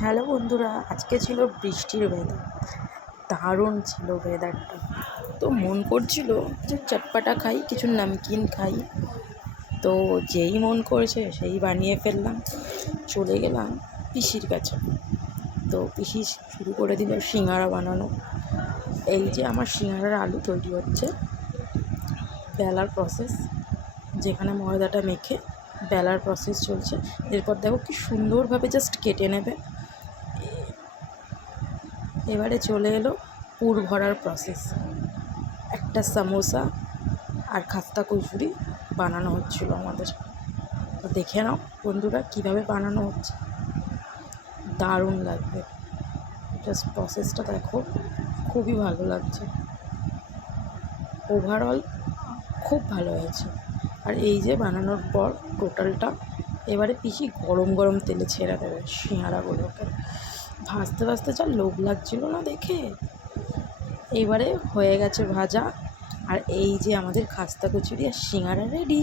Hello বন্ধুরা, আজকে ছিল বৃষ্টির ওয়েদার। দারুণ ছিল ওয়েদারটা। তো মন করছিল যে চটপাটা খাই, কিছু নামকিন খাই। তো যেই মন করেছে সেই বানিয়ে ফেললাম। চলে গেলাম পিসির কাছে। তো পিসি শুরু করে দিল সিঙ্গারা বানানো। এই যে আমার সিঙ্গারার আলু তৈরি হচ্ছে, বেলার প্রসেস, যেখানে ময়দাটা মেখে বেলার প্রসেস চলছে। এরপর দেখো কি সুন্দরভাবে জাস্ট কেটে নেবে। এবারে চলে এলো পুর ভরার প্রসেস। একটা সামোসা আর খাস্তা কচুরি বানানো হচ্ছিল আমাদের। তো দেখে নাও বন্ধুরা কীভাবে বানানো হচ্ছে, দারুণ লাগবে। জাস্ট প্রসেসটা দেখো, খুবই ভালো লাগছে। ওভারঅল খুব ভালো হয়েছে। আর এই যে বানানোর পর টোটালটা এবারে পিসি গরম গরম তেলে ছেড়ে দেবে সিঙ্গারাগুলোকে। ভাজতে ভাজতে যা লোভ লাগছিল না দেখে। এবারে হয়ে গেছে ভাজা, আর এই যে আমাদের খাস্তা কচুরি আর সিঙ্গারা রেডি।